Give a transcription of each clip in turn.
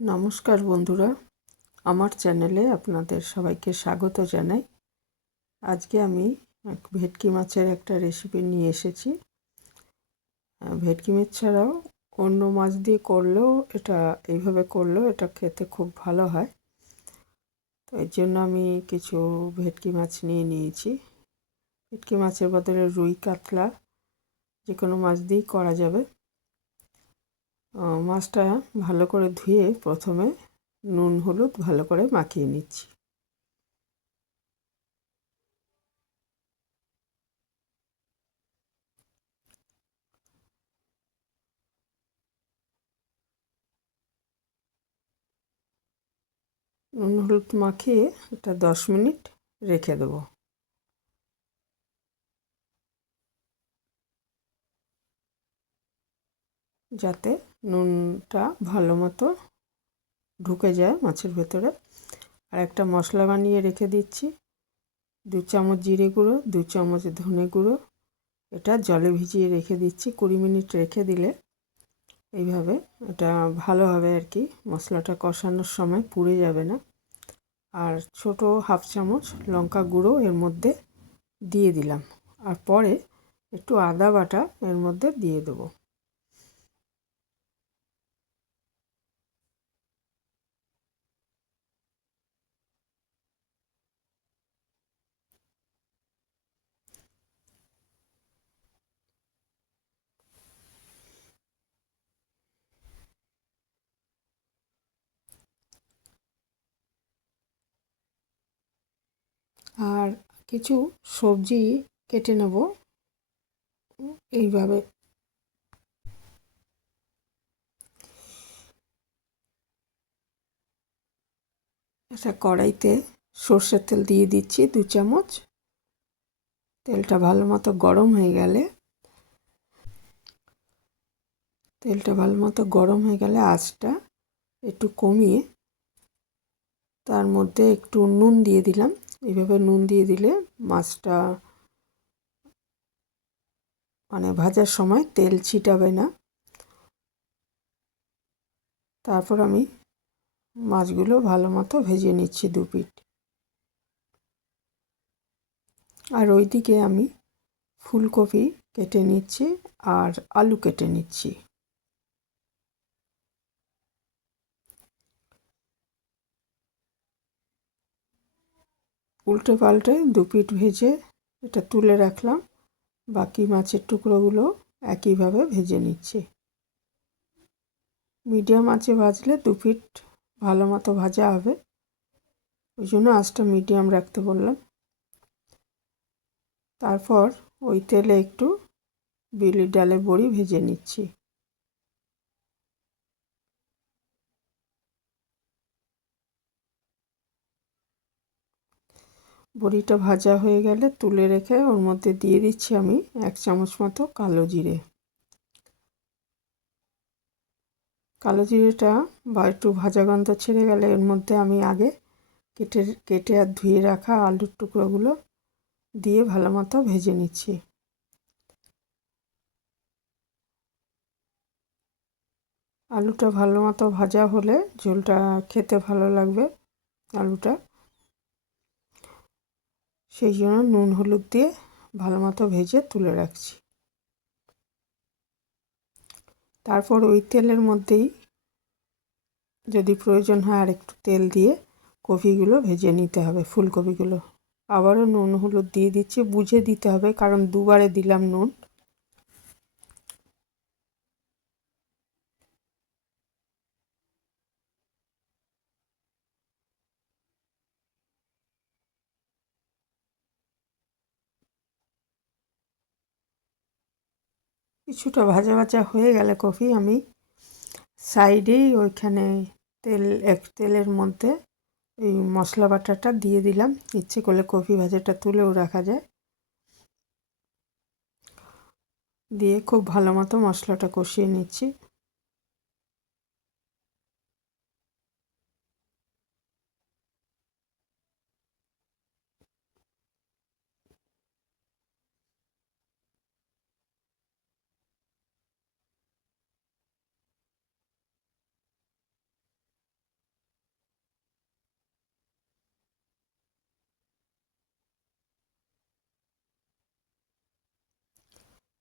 নমস্কার বন্ধুরা, আমার চ্যানেলে আপনাদের সবাইকে স্বাগত জানাই। আজকে আমি ভেটকি মাছের একটা রেসিপি নিয়ে এসেছি। ভেটকি মাছ ছাড়াও অন্য মাছ দিয়ে করলেও এইভাবে করলেও এটা খেতে খুব ভালো হয়। তো এর জন্য আমি কিছু ভেটকি মাছ নিয়ে নিয়েছি। ভেটকি মাছের বদলে রুই, কাতলা যে কোনো মাছ দিয়েই করা যাবে। মাছটা ভালো করে ধুয়ে প্রথমে নুন হলুদ ভালো করে মাখিয়ে নিচ্ছি। নুন হলুদ মাখিয়ে এটা 10 মিনিট রেখে দেবো, যাতে নুনটা ভালো মতো ঢুকে যায় মাছের ভেতরে। আর একটা মশলা বানিয়ে রেখে দিচ্ছি। 2 চামচ জিরে গুঁড়ো, 2 চামচ ধনে গুঁড়ো। এটা জলে ভিজিয়ে রেখে দিচ্ছি। 20 মিনিট রেখে দিলে এইভাবে এটা ভালো হবে আর কি, মশলাটা কষানোর সময় পুড়ে যাবে না। আর ছোট হাফ চামচ লঙ্কা গুঁড়ো এর মধ্যে দিয়ে দিলাম। আর পরে একটু আদা বাটা এর মধ্যে দিয়ে দেবো। আর কিছু সবজি কেটে নেব এইভাবে। একটা কড়াইতে সর্ষের তেল দিয়ে দিচ্ছি 2 চামচ। তেলটা ভালো মতো গরম হয়ে গেলে আঁচটা একটু কমিয়ে তার মধ্যে একটু নুন দিয়ে দিলাম। এইভাবে নুন দিয়ে দিলে মাছটা ভাজার সময় তেল ছিটাবে না। তারপর আমি মাছগুলো ভালো মতো ভেজে নিচ্ছি 2 পিঠ। আর ওইদিকে আমি ফুলকপি কেটে নিচ্ছি আর আলু কেটে নিচ্ছি। উল্টে পাল্টে 2 পিঠ ভেজে এটা তুলে রাখলাম। বাকি মাছের টুকরোগুলো একইভাবে ভেজে নিচ্ছি। মিডিয়াম আঁচে ভাজলে 2 পিঠ ভালো মতো ভাজা হবে, ওই জন্য আঁচটা মিডিয়াম রাখতে বললাম। তারপর ওই তেলে একটু বিউলির ডালের বড়ি ভেজে নিচ্ছি। বড়িটা ভাজা হয়ে গেলে তুলে রেখে ওর মধ্যে দিয়ে দিচ্ছি আমি 1 চামচ মতো কালো জিরে। কালো জিরেটা একটু ভাজা গন্ধ ছেড়ে গেলে এর মধ্যে আমি আগে কেটে আর ধুয়ে রাখা আলুর টুকরোগুলো দিয়ে ভালো মতো ভেজে নিচ্ছি। আলুটা ভালো মতো ভাজা হলে ঝোলটা খেতে ভালো লাগবে আলুটা, সেই জন্য নুন হলুদ দিয়ে ভালো মতো ভেজে তুলে রাখছি। তারপর ওই তেলের মধ্যেই যদি প্রয়োজন হয় আর একটু তেল দিয়ে কপিগুলো ভেজে নিতে হবে, ফুলকপিগুলো। আবারও নুন হলুদ দিয়ে দিচ্ছি, বুঝে দিতে হবে কারণ দুবারে দিলাম নুন। কিছুটা ভাজা ভাজা হয়ে গেলে কপি আমি সাইডেই ওইখানে তেলের মধ্যে এই মশলা বাটাটা দিয়ে দিলাম। ইচ্ছে করলে কপি ভাজাটা তুলেও রাখা যায়। দিয়ে খুব ভালো মতো মশলাটা কষিয়ে নিচ্ছি।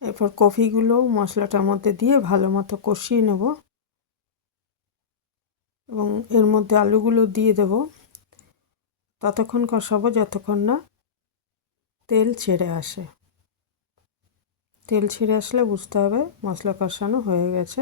এরপর কফিগুলো মশলাটার মধ্যে দিয়ে ভালো মতো কষিয়ে নেব এবং এর মধ্যে আলুগুলো দিয়ে দেব। ততক্ষণ কষাবো যতক্ষণ না তেল ছেড়ে আসে। তেল ছেড়ে আসলে বুঝতে হবে মশলা কষানো হয়ে গেছে।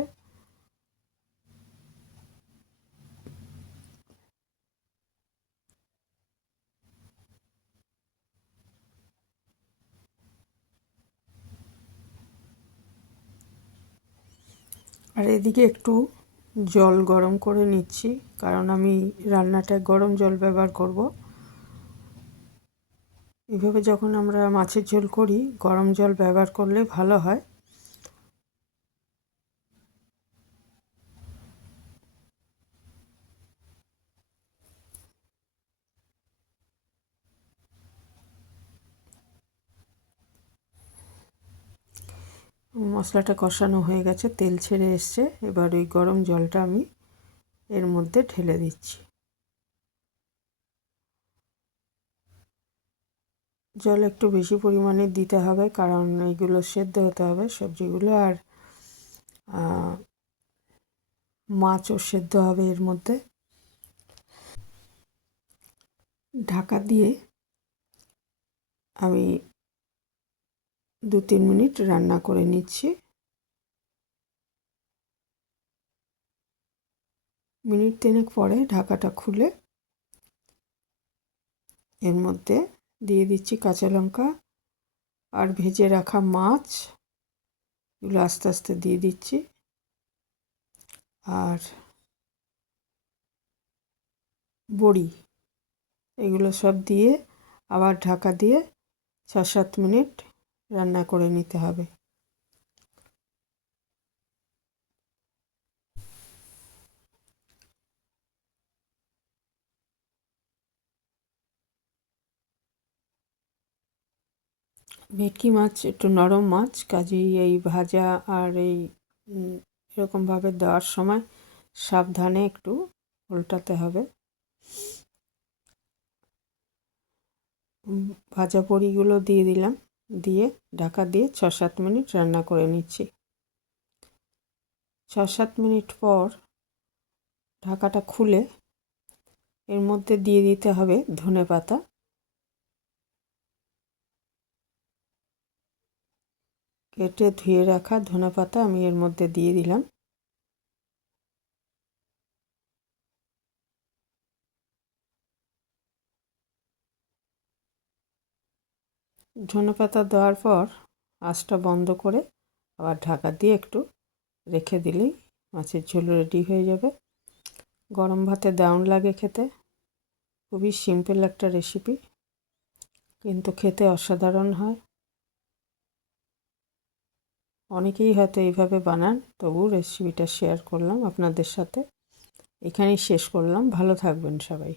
আর এদিকে একটু জল গরম করে নিচ্ছি, কারণ আমি রান্নাটায় গরম জল ব্যবহার করব। এভাবে যখন আমরা মাছের ঝোল করি গরম জল ব্যবহার করলে ভালো হয়। মশলাটা কষানো হয়ে গেছে, তেল ছেড়ে এসছে। এবার ওই গরম জলটা আমি এর মধ্যে ঢেলে দিচ্ছি। জল একটু বেশি পরিমাণে দিতে হবে, কারণ এইগুলো সেদ্ধ হতে হবে সবজিগুলো, আর মাছও সেদ্ধ হবে এর মধ্যে। ঢাকা দিয়ে আমি 2-3 মিনিট রান্না করে নিচ্ছি। মিনিট 3 পরে ঢাকাটা খুলে এর মধ্যে দিয়ে দিচ্ছি কাঁচা লঙ্কা আর ভেজে রাখা মাছ, এগুলো আস্তে আস্তে দিয়ে দিচ্ছি। আর বড়ি, এগুলো সব দিয়ে আবার ঢাকা দিয়ে 6-7 মিনিট রান্না করে নিতে হবে। ভেটকি মাছ একটু নরম মাছ, কাজেই এই ভাজা আর এই এরকমভাবে দেওয়ার সময় সাবধানে একটু উল্টাতে হবে। ভাজা বড়িগুলো দিয়ে দিলাম, দিয়ে ঢাকা দিয়ে 6-7 মিনিট রান্না করে নিচ্ছি। 6-7 মিনিট পর ঢাকাটা খুলে এর মধ্যে দিয়ে দিতে হবে ধনেপাতা। কেটে ধুয়ে রাখা ধনেপাতা আমি এর মধ্যে দিয়ে দিলাম। ধনেপাতা দেওয়ার পর আঁচটা বন্ধ করে আবার ঢাকা দিয়ে একটু রেখে দিলেই মাছের ঝোল রেডি হয়ে যাবে। গরম ভাতে দারুণ লাগে খেতে। খুবই সিম্পল একটা রেসিপি, কিন্তু খেতে অসাধারণ হয়। অনেকেই হয়তো এইভাবে বানান, তবু রেসিপিটা শেয়ার করলাম আপনাদের সাথে। এখানেই শেষ করলাম। ভালো থাকবেন সবাই।